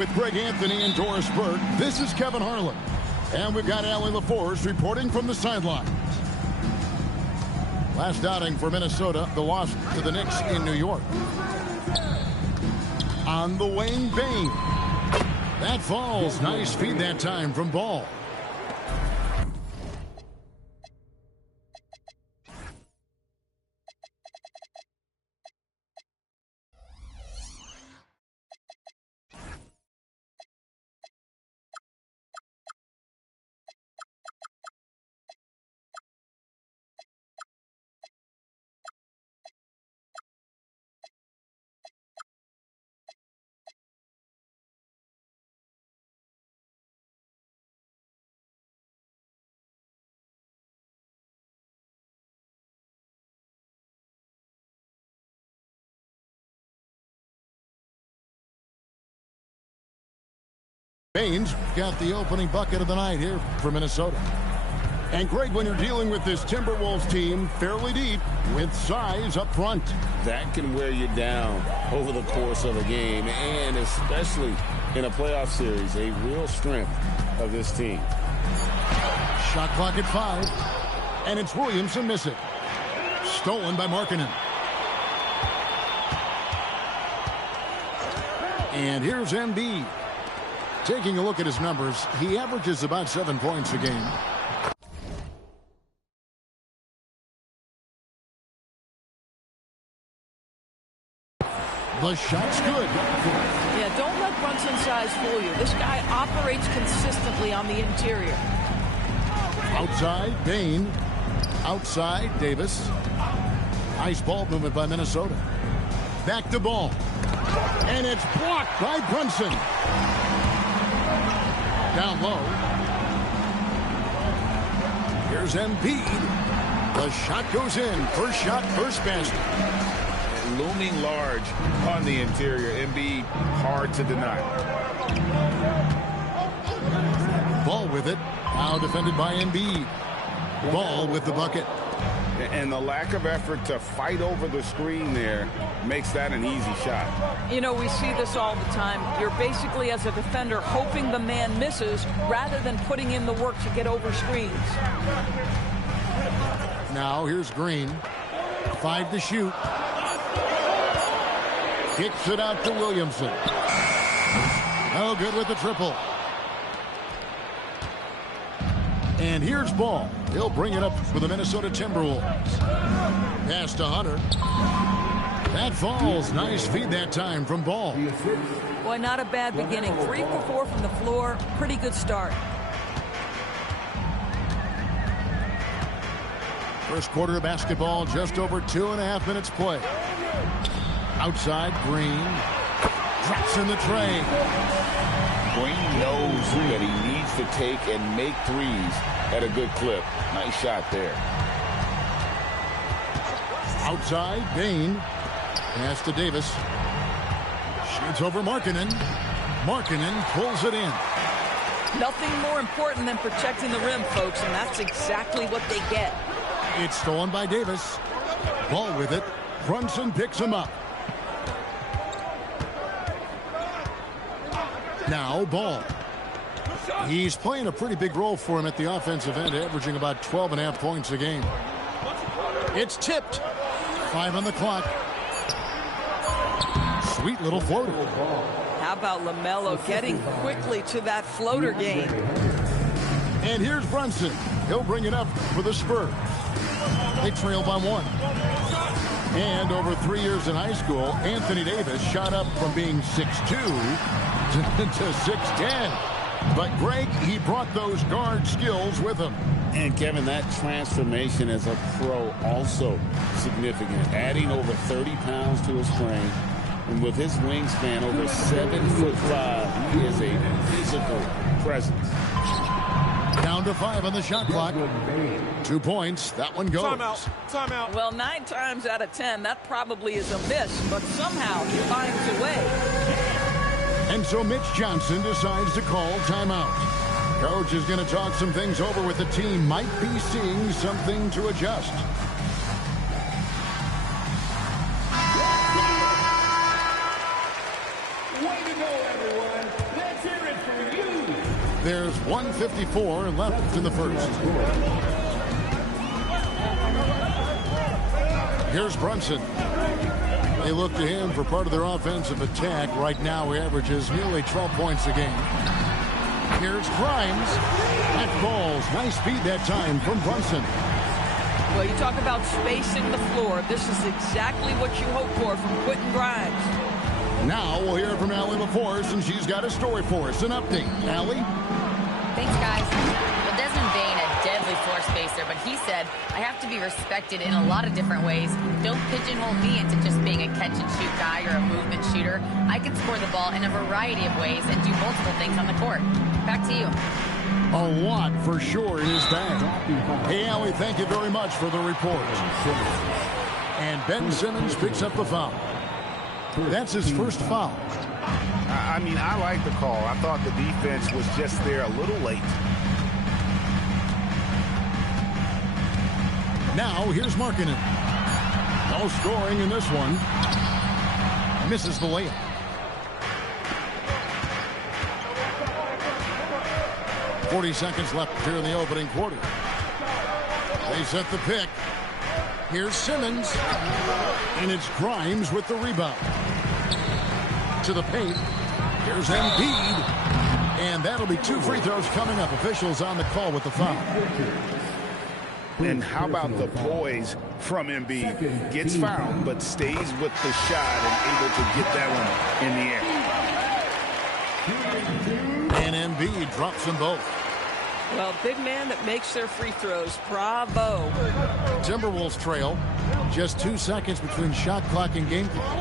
With Greg Anthony and Doris Burke, this is Kevin Harlan. And we've got Allie LaForce reporting from the sideline. Last outing for Minnesota, the loss to the Knicks in New York. On the wing, Bane. That falls. Nice feed that time from Ball. Baines got the opening bucket of the night here for Minnesota. And Greg, when you're dealing with this Timberwolves team fairly deep with size up front, that can wear you down over the course of a game, and especially in a playoff series, a real strength of this team. Shot clock at 5, and it's Williamson missing. Stolen by Markkanen. And here's Embiid. Taking a look at his numbers, he averages about 7 points a game. The shot's good. Yeah, don't let Brunson's size fool you. This guy operates consistently on the interior. Outside, Bane. Outside, Davis. Nice ball movement by Minnesota. Back to Ball. And it's blocked by Brunson. Down low. Here's Embiid. The shot goes in. First shot, first basket. Looming large on the interior. Embiid, hard to deny. Ball with it. Now defended by Embiid. Ball with the bucket. And the lack of effort to fight over the screen there makes that an easy shot. You know, we see this all the time. You're basically, as a defender, hoping the man misses rather than putting in the work to get over screens. Now here's Green. 5 to shoot. Kicks it out to Williamson. No good with the triple. And here's Ball. He'll bring it up for the Minnesota Timberwolves. Pass to Hunter. That falls. Nice feed that time from Ball. Boy, not a bad beginning. 3 for 4 from the floor. Pretty good start. First quarter of basketball, just over 2.5 minutes play. Outside, Green. Drops in the tray. Green knows that he needs to take and make threes at a good clip. Nice shot there. Outside, Bane. Pass to Davis. Shoots over Markkanen. Markkanen pulls it in. Nothing more important than protecting the rim, folks, and that's exactly what they get. It's stolen by Davis. Ball with it. Brunson picks him up. Now Ball. He's playing a pretty big role for him at the offensive end, averaging about 12.5 points a game. It's tipped. 5 on the clock. Sweet little floater. How about LaMelo getting quickly to that floater game? And here's Brunson. He'll bring it up for the Spurs. They trail by 1. And over 3 years in high school, Anthony Davis shot up from being 6'2" to 6'10". But Greg, he brought those guard skills with him. And Kevin, that transformation as a pro also significant. Adding over 30 pounds to his frame. And with his wingspan over 7'5", he is a physical presence. Down to 5 on the shot clock. 2 points. That one goes. Timeout. Well, 9 times out of 10, that probably is a miss, but somehow he finds a way. And so Mitch Johnson decides to call timeout. Coach is going to talk some things over with the team. Might be seeing something to adjust. Way to go, everyone. There's 1:54 left in the first. Here's Brunson. They look to him for part of their offensive attack. Right now, he averages nearly 12 points a game. Here's Grimes. That falls. Nice speed that time from Brunson. Well, you talk about spacing the floor. This is exactly what you hope for from Quentin Grimes. Now we'll hear from Allie LaForce, and she's got a story for us. An update. Allie? Thanks, guys. Well, Desmond Bane, a deadly floor spacer, but he said, I have to be respected in a lot of different ways. Don't pigeonhole me into just being a catch-and-shoot guy or a movement shooter. I can score the ball in a variety of ways and do multiple things on the court. Back to you. A lot for sure in his bag. Hey, Allie, thank you very much for the report. And Ben Simmons picks up the foul. That's his first foul. I mean, I like the call. I thought the defense was just there a little late. Now, here's Markkanen. No scoring in this one. Misses the layup. .40 seconds left here in the opening quarter. They set the pick. Here's Simmons. And it's Grimes with the rebound. To the paint. Here's Embiid. And that'll be 2 free throws coming up. Officials on the call with the foul. And how about the poise from Embiid? Gets fouled, but stays with the shot and able to get that one in the air. And Embiid drops them both. Well, big man that makes their free throws. Bravo. Timberwolves trail. Just 2 seconds between shot clock and game clock.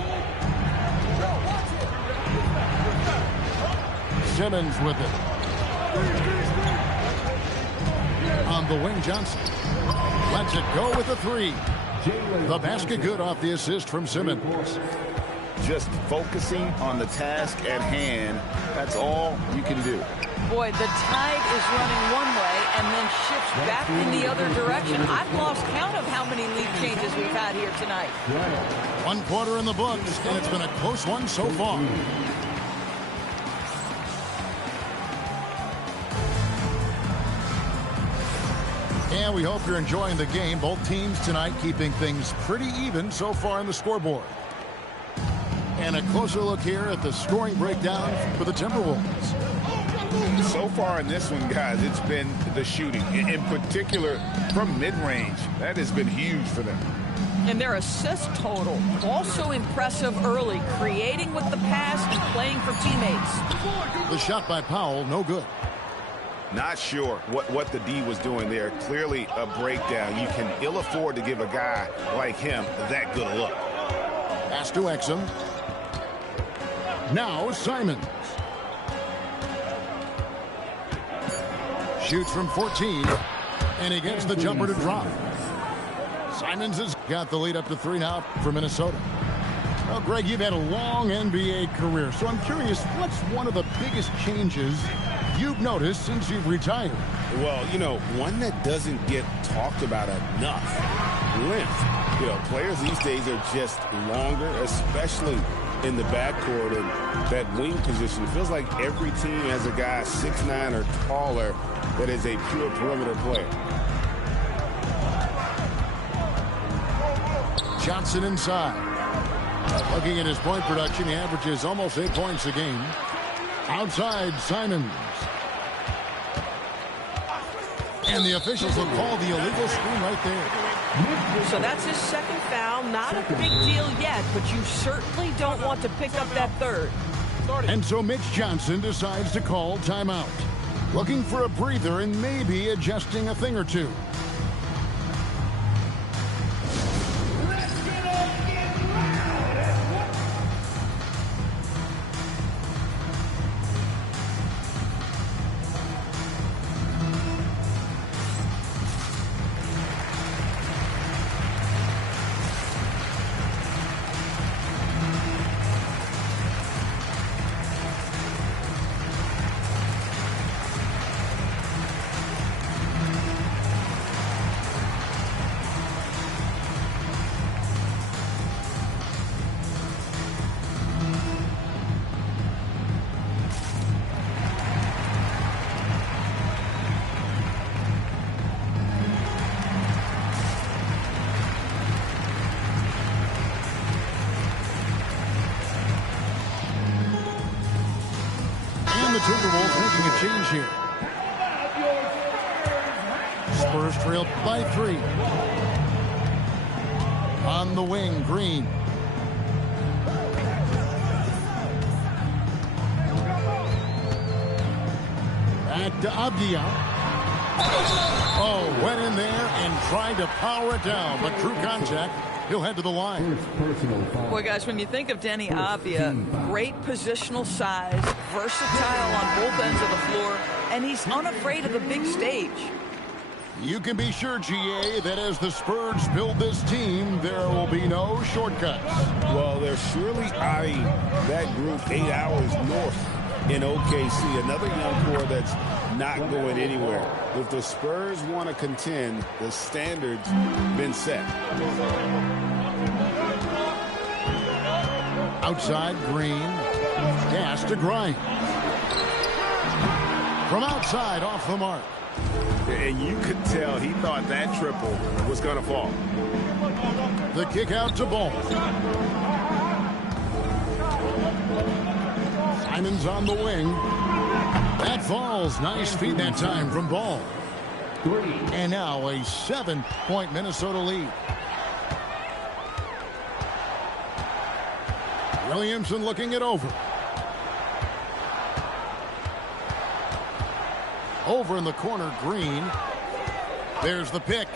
Simmons with it. On the wing, Johnson. Lets it go with a 3. The basket good off the assist from Simmons. Just focusing on the task at hand. That's all you can do. Boy, the tide is running one way and then shifts back in the other direction. I've lost count of how many lead changes we've had here tonight. 1 quarter in the books, and it's been a close one so far. And we hope you're enjoying the game. Both teams tonight keeping things pretty even so far on the scoreboard. And a closer look here at the scoring breakdown for the Timberwolves. So far in this one, guys, it's been the shooting. In particular, from mid-range. That has been huge for them. And their assist total, also impressive early, creating with the pass and playing for teammates. The shot by Powell, no good. Not sure what the D was doing there. Clearly a breakdown. You can ill afford to give a guy like him that good a look. Pass to Exum. Now Simons. Shoots from 14. And he gets the jumper to drop. Simons has got the lead up to 3 now for Minnesota. Well, Greg, you've had a long NBA career, so I'm curious, what's one of the biggest changes you've noticed since you've retired? Well, you know, one that doesn't get talked about enough. Length. You know, players these days are just longer, especially in the backcourt and that wing position. It feels like every team has a guy 6'9" or taller that is a pure perimeter player. Johnson inside. Looking at his point production, he averages almost 8 points a game. Outside, Simons. And the officials will call the illegal screen right there. So that's his second foul. Not a big deal yet, but you certainly don't want to pick up that third. And so Mitch Johnson decides to call timeout. Looking for a breather and maybe adjusting a thing or two. And the Timberwolves making a change here. Spurs trail by 3. On the wing, Green. Back to Abdia. Oh, went in there and tried to power it down, but true contact. He'll head to the line. Boy, guys, when you think of Deni Avdija, great positional size, versatile on both ends of the floor, and he's unafraid of the big stage. You can be sure, GA, that as the Spurs build this team, there will be no shortcuts. Well, they're surely eyeing that group 8 hours north in OKC. Another young core that's not going anywhere. If the Spurs want to contend, the standard's been set. Outside, Green. Pass to Grimes. From outside, off the mark. And you could tell he thought that triple was going to fall. The kick out to Ball. Simon's on the wing. That falls. Nice feed that time from Ball. And now a 7-point Minnesota lead. Williamson looking it over. Over in the corner, Green. There's the pick.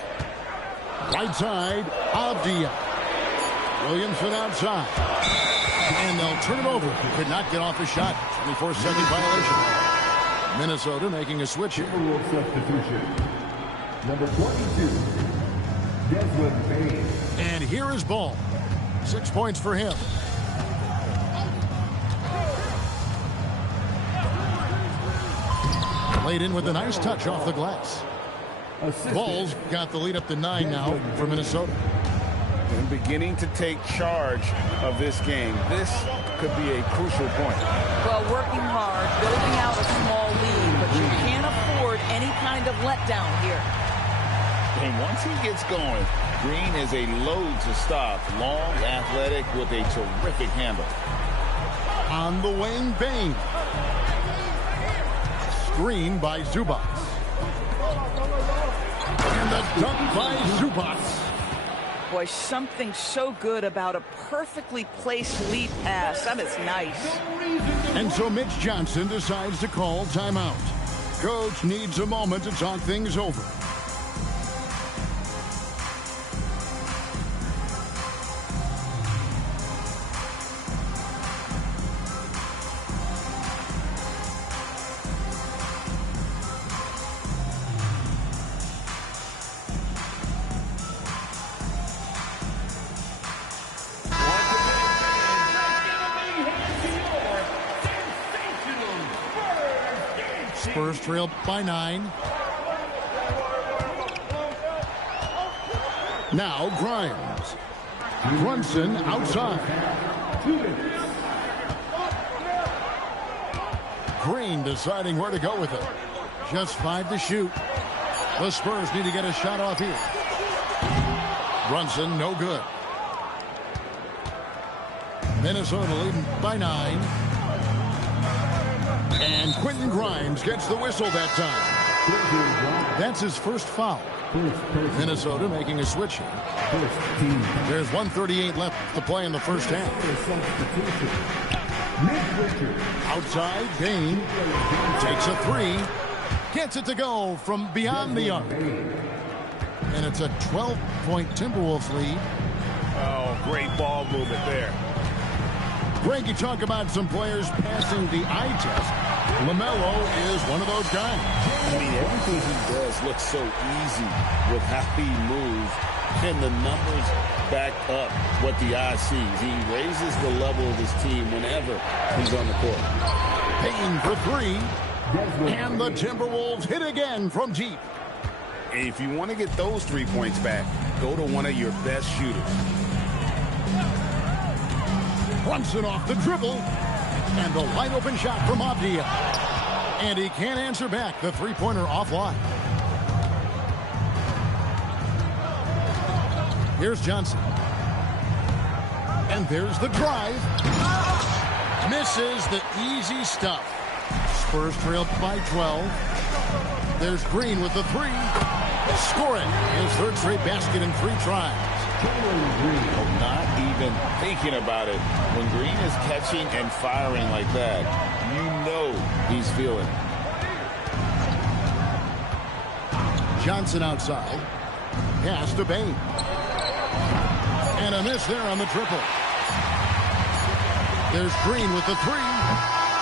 Right side, Avdija. Williamson outside. And they'll turn it over. Could not get off a shot. 24-second violation. Minnesota making a switch here. Substitution. Number 22, Desmond Bain. And here is Ball. 6 points for him. Laid in with a nice touch off the glass. Ball's got the lead up to 9 now for Minnesota. And beginning to take charge of this game. This could be a crucial point. Well, working hard, building out a small lead, but you can't afford any kind of letdown here. And once he gets going, Green is a load to stop. Long, athletic, with a terrific handle. On the wing, Bain. Screen by Zubac. And the dunk by Zubac. Boy, something so good about a perfectly placed lead pass. That is nice. And so Mitch Johnson decides to call timeout. Coach needs a moment to talk things over. Spurs trail by 9. Now Grimes. Brunson outside. Green deciding where to go with it. Just 5 to shoot. The Spurs need to get a shot off here. Brunson, no good. Minnesota leading by 9. And Quentin Grimes gets the whistle that time. That's his first foul. Minnesota making a switch here. There's 1:38 left to play in the first half. Outside, Bain takes a 3. Gets it to go from beyond the arc. And it's a 12-point Timberwolves lead. Oh, great ball movement there. Greg, you talk about some players passing the eye test. LaMelo is one of those guys. I mean, everything he does looks so easy with how he moves. And the numbers back up what the eye sees. He raises the level of his team whenever he's on the court. Payne for 3. And the Timberwolves hit again from deep. And if you want to get those 3 points back, go to one of your best shooters. Brunson off the dribble. And the wide open shot from Avdija. And he can't answer back. The three-pointer offline. Here's Johnson. And there's the drive. Misses the easy stuff. Spurs trail by 12. There's Green with the three. Scoring his third straight basket in 3 tries. Not even thinking about it. When Green is catching and firing like that, you know he's feeling it. Johnson outside. Pass to Bane. And a miss there on the triple. There's Green with the three.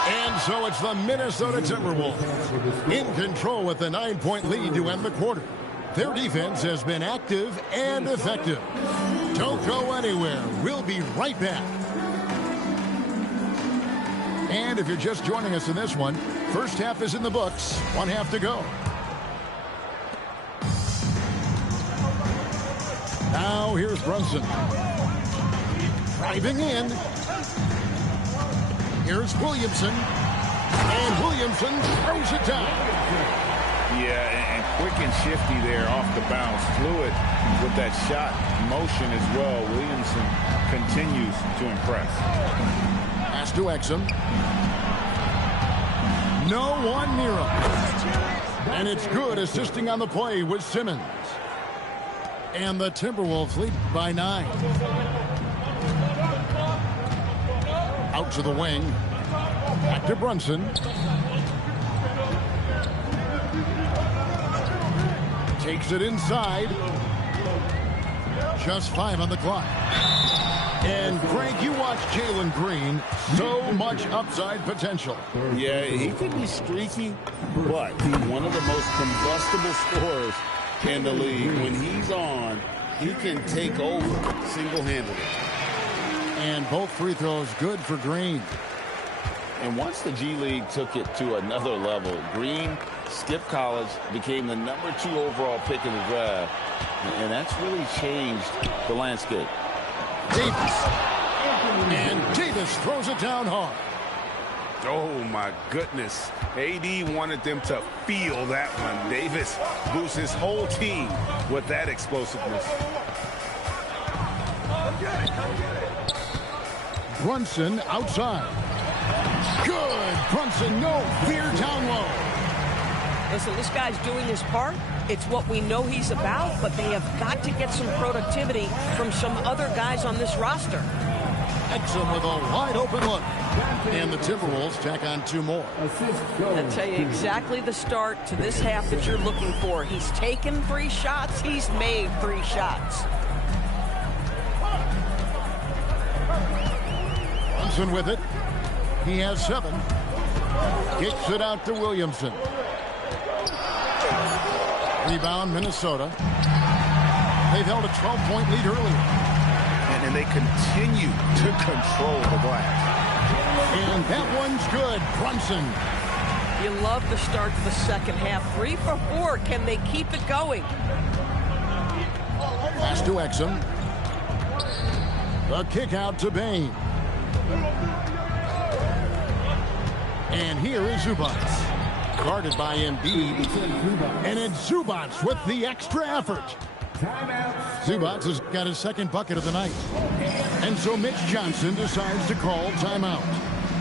And so it's the Minnesota Timberwolves in control with the 9-point lead to end the quarter. Their defense has been active and effective. Don't go anywhere. We'll be right back. And if you're just joining us in this one, first half is in the books. 1 half to go. Now here's Brunson. Driving in. Here's Williamson. And Williamson throws it down. Yeah, and quick and shifty there off the bounce. Fluid with that shot motion as well. Williamson continues to impress. Pass to Exum. No one near him. And it's good, assisting on the play with Simmons. And the Timberwolves lead by 9. Out to the wing. Back to Brunson. Takes it inside. Just 5 on the clock. And Greg, you watch Jalen Green. So much upside potential. Yeah, he could be streaky, but one of the most combustible scorers in the league. When he's on, he can take over single-handedly. And both free throws good for Green. And once the G League took it to another level, Green skipped college, became the number 2 overall pick in the draft, and that's really changed the landscape. Davis. And Davis throws it down hard. Oh, my goodness. AD wanted them to feel that one. Davis boosts his whole team with that explosiveness. Brunson outside. Good. Brunson, no fear down low. Listen, this guy's doing his part. It's what we know he's about, but they have got to get some productivity from some other guys on this roster. Exum with a wide open look. And the Timberwolves tack on 2 more. I'll tell you exactly the start to this half that you're looking for. He's taken 3 shots. He's made 3 shots. Brunson with it. He has 7. Kicks it out to Williamson. Rebound, Minnesota. They've held a 12-point lead earlier. And they continue to control the glass. And that one's good. Brunson. You love the start to the second half. 3 for 4. Can they keep it going? Pass to Exum. The kick out to Bane. And here is Zubats. Guarded by Embiid. And it's Zubats with the extra effort. Zubats has got his 2nd bucket of the night. And so Mitch Johnson decides to call timeout.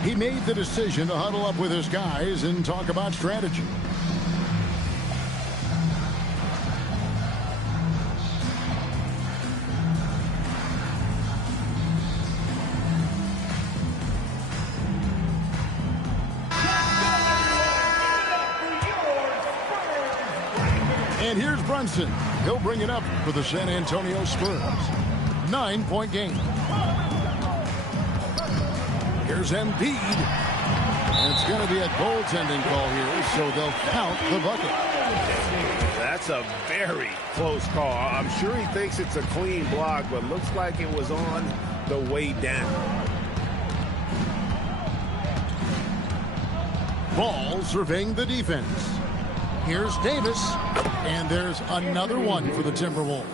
He made the decision to huddle up with his guys and talk about strategy. And here's Brunson. He'll bring it up for the San Antonio Spurs. 9-point game. Here's Embiid. And it's going to be a goaltending call here, so they'll count the bucket. That's a very close call. I'm sure he thinks it's a clean block, but looks like it was on the way down. Ball surveying the defense. Here's Davis. And there's another one for the Timberwolves.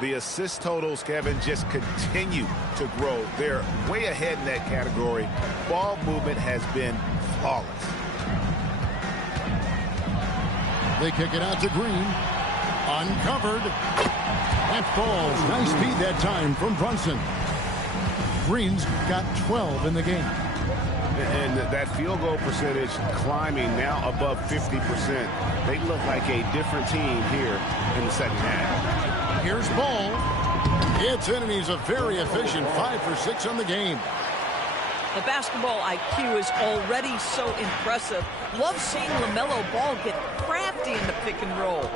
The assist totals, Kevin, just continue to grow. They're way ahead in that category. Ball movement has been flawless. They kick it out to Green. Uncovered. That falls. Nice speed that time from Brunson. Green's got 12 in the game. And that field goal percentage climbing now above 50%. They look like a different team here in the second half. Here's Ball. It's in, and he's a very efficient 5 for 6 on the game. The basketball IQ is already so impressive. Love seeing LaMelo Ball get crafty in the pick and roll.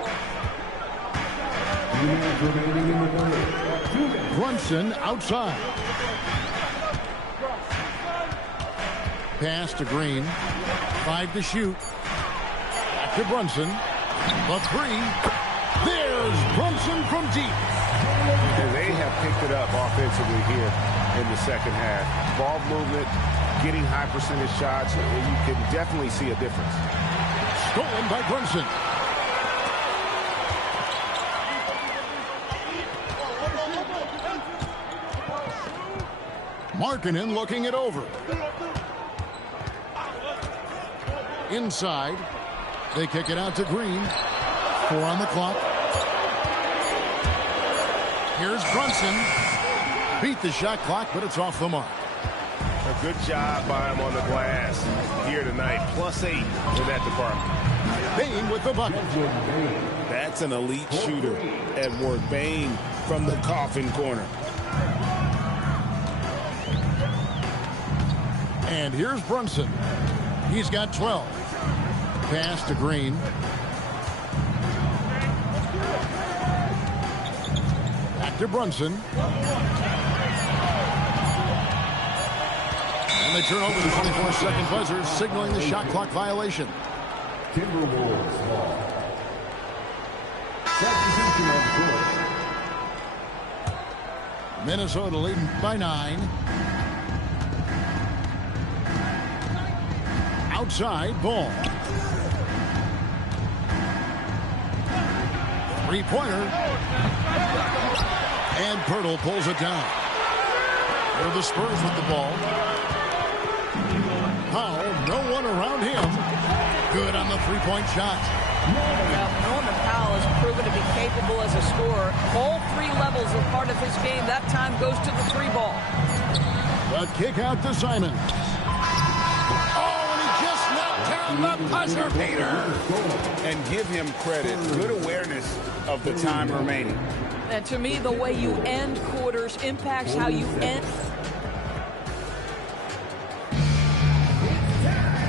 Brunson outside. Pass to Green. 5 to shoot. Back to Brunson. The 3. There's Brunson from deep. And they have picked it up offensively here in the second half. Ball movement, getting high percentage shots, and you can definitely see a difference. Stolen by Brunson. Markkanen looking it over. Inside. They kick it out to Green. 4 on the clock. Here's Brunson. Beat the shot clock, but it's off the mark. A good job by him on the glass here tonight. +8 in that department. Bane with the bucket. That's an elite shooter, Edward Bane from the coffin corner. And here's Brunson. He's got 12. Pass to Green. Back to Brunson. And they turn over the 24-second buzzer, signaling the shot clock violation. Timberwolves ball. Substitution on court. Minnesota leading by 9. Outside, Ball. 3-pointer. And Pirtle pulls it down. They're the Spurs with the ball. Powell, no one around him. Good on the 3-point shot. Norman Powell has proven to be capable as a scorer. All 3 levels are part of his game. That time goes to the 3 ball. The kick out to Simon. The buzzer beater. And give him credit. Good awareness of the time remaining. And to me, the way you end quarters impacts how you end.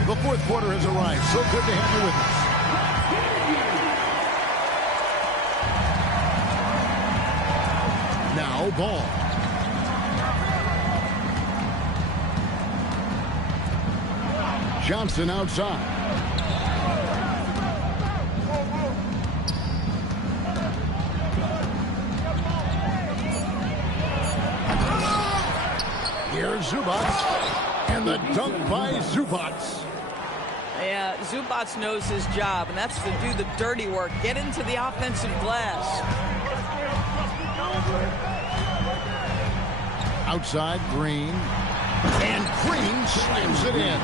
The 4th quarter has arrived. So good to have you with us. Now Ball. Johnson outside. Here's Zubac. And the dunk by Zubac. Yeah, Zubac knows his job, and that's to do the dirty work. Get into the offensive glass. Outside, Green. And Green slams it in.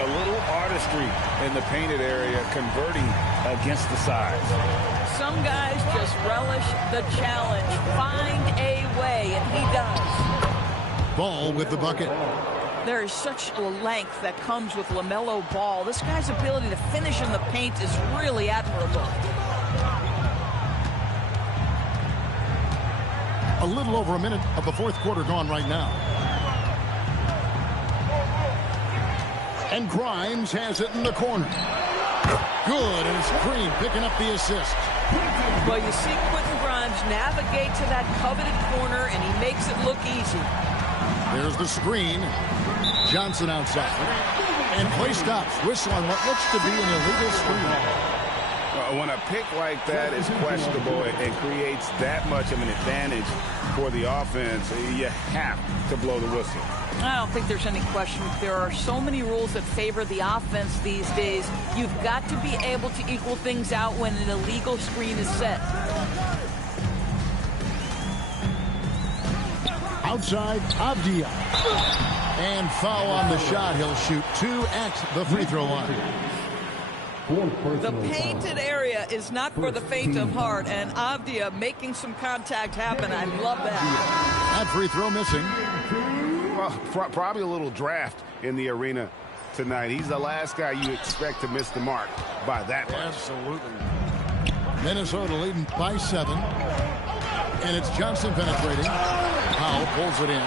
A little artistry in the painted area, converting against the size. Some guys just relish the challenge. Find a way, and he does. Ball with the bucket. There is such a length that comes with LaMelo Ball. This guy's ability to finish in the paint is really admirable. A little over a minute of the 4th quarter gone right now. And Grimes has it in the corner. Good, and it's Green picking up the assist. Well, you see Quentin Grimes navigate to that coveted corner, and he makes it look easy. There's the screen. Johnson outside. And play stops. Whistle on what looks to be an illegal screen. When a pick like that is questionable and creates that much of an advantage for the offense, you have to blow the whistle. I don't think there's any question. There are so many rules that favor the offense these days. You've got to be able to equal things out when an illegal screen is set. Outside, Avdia. And foul on the shot. He'll shoot 2 at the free throw line. The painted area is not for the faint of heart, and Avdia making some contact happen. I love that. That free throw missing. Probably a little draft in the arena tonight. He's the last guy you expect to miss the mark by that much. Absolutely. Minnesota leading by 7. And it's Johnson penetrating. Powell pulls it in.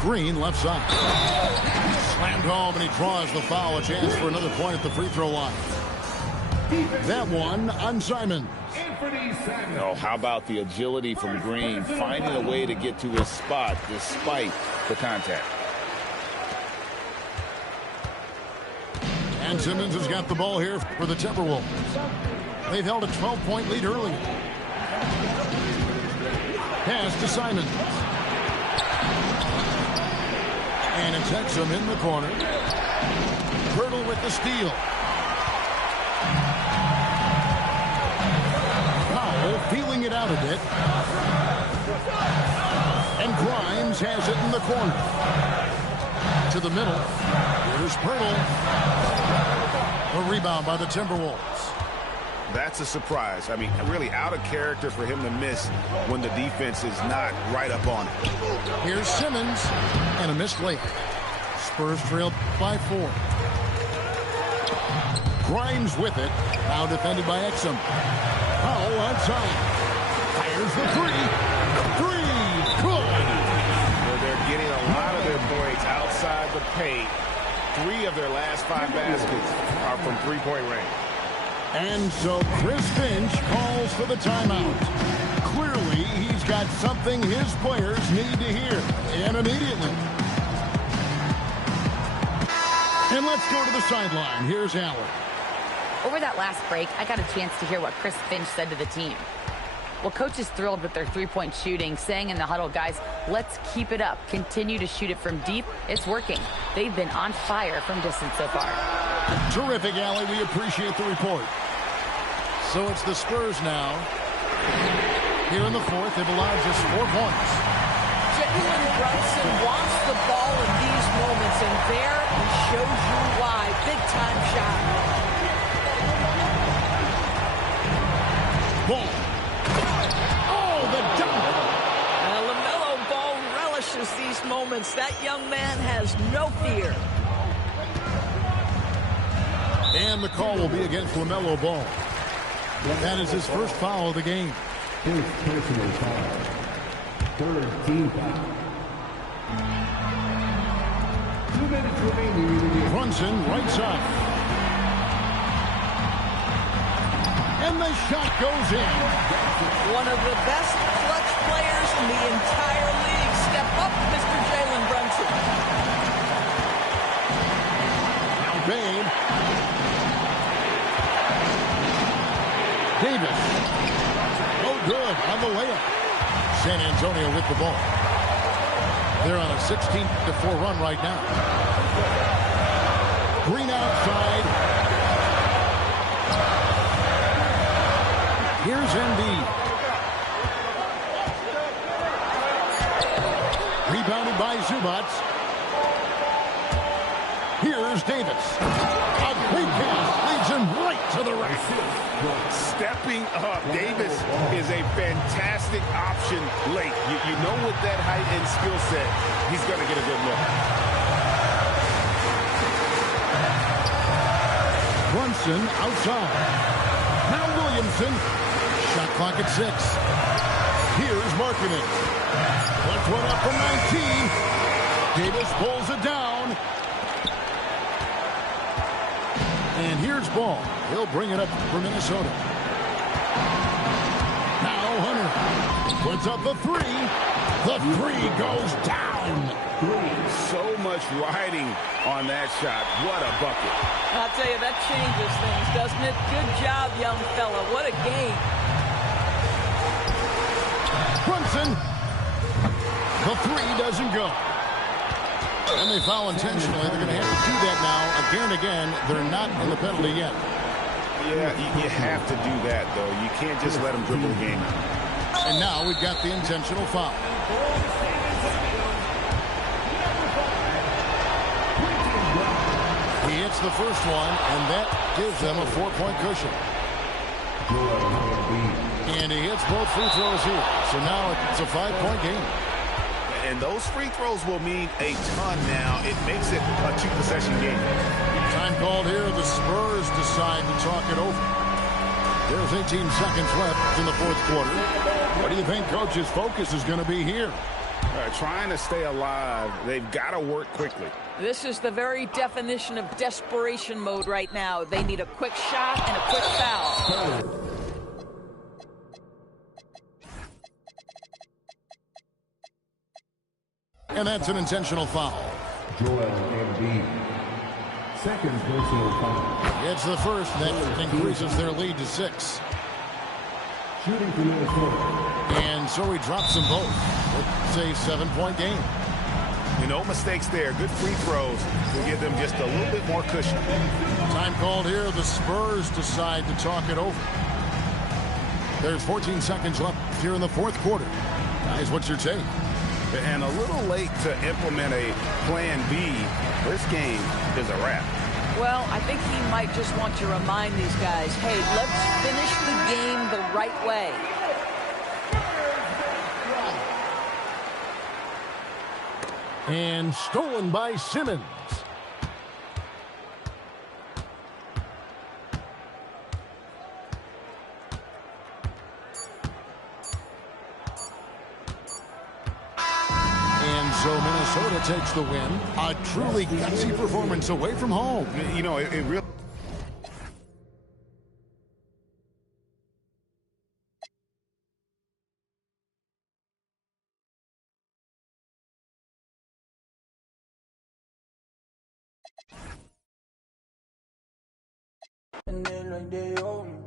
Green left side. Slammed home, and he draws the foul. A chance for another point at the free throw line. That one on Simon. Oh, how about the agility from Green, finding a way to get to his spot despite the contact. And Simmons has got the ball here for the Timberwolves. They've held a 12-point lead early. Pass to Simon. And it's Exum in the corner. Hurdle with the steal. Powell feeling it out a bit. And Grimes has it in the corner. To the middle. Here's Pirtle. A rebound by the Timberwolves. That's a surprise. I mean, really out of character for him to miss when the defense is not right up on it. Here's Simmons, and a missed late. Spurs trail by 4. Grimes with it. Now defended by Exum. Powell outside. Fires the 3. 3. Good. Well, they're getting a lot of their points outside the paint. 3 of their last 5 baskets are from three-point range. And so Chris Finch calls for the timeout. Clearly, he's got something his players need to hear, and immediately. And let's go to the sideline. Here's Allen. Over that last break, I got a chance to hear what Chris Finch said to the team. Well, coach is thrilled with their three-point shooting, saying in the huddle, guys, let's keep it up. Continue to shoot it from deep. It's working. They've been on fire from distance so far. Terrific, Allie. We appreciate the report. So it's the Spurs now. Here in the 4th, they've allowed just 4 points. Jalen Brunson wants the ball in these moments, and there he shows you why. Big-time shot. Ball. Oh, the dunk. LaMelo Ball relishes these moments. That young man has no fear. And the call will be against LaMelo Ball. That is his first foul of the game. His personal foul. 3rd team foul. 2 minutes remaining in the game. Brunson, right side. And the shot goes in. One of the best clutch players in the entire league. Step up, Mr. Jalen Brunson. Now Babe. Davis. No good on the layup. San Antonio with the ball. They're on a 16-4 run right now. Green outside. Here's Embiid. Rebounded by Zubats. Here's Davis. A big pass leads him right to the rack. Stepping up, Davis is a fantastic option late. You know with that height and skill set, he's going to get a good look. Brunson outside. Now Williamson. Shot clock at 6. Here's Markkanen. Left one up from 19. Davis pulls it down. And here's Ball. He'll bring it up for Minnesota. Now Hunter puts up the 3. The 3 goes down. So much riding on that shot. What a bucket. I'll tell you, that changes things, doesn't it? Good job, young fella. What a game. Brunson. The 3 doesn't go. And they foul intentionally. They're going to have to do that now. Again and again, they're not in the penalty yet. Yeah, you have to do that, though. You can't just let them dribble the game. And now we've got the intentional foul. He hits the first one, and that gives them a 4-point cushion. And he hits both free throws here. So now it's a 5-point game. And those free throws will mean a ton now. It makes it a 2-possession game. Time called here. The Spurs decide to talk it over. There's 18 seconds left in the fourth quarter. What do you think Coach's focus is going to be here? Trying to stay alive. They've got to work quickly. This is the very definition of desperation mode right now. They need a quick shot and a quick foul. And that's an intentional foul. Joel Embiid. Second personal foul. It's the first that increases their lead to 6. Shooting for Minnesota. And so he drops them both. It's a 7-point game. No mistakes there. Good free throws to give them just a little bit more cushion. Time called here. The Spurs decide to talk it over. There's 14 seconds left here in the fourth quarter. Guys, what's your take? And a little late to implement a plan B. This game is a wrap. Well, I think he might just want to remind these guys, hey, let's finish the game the right way. And stolen by Simmons. And so Minnesota takes the win. A truly gutsy performance away from home. You know, it really... And then like they owe me.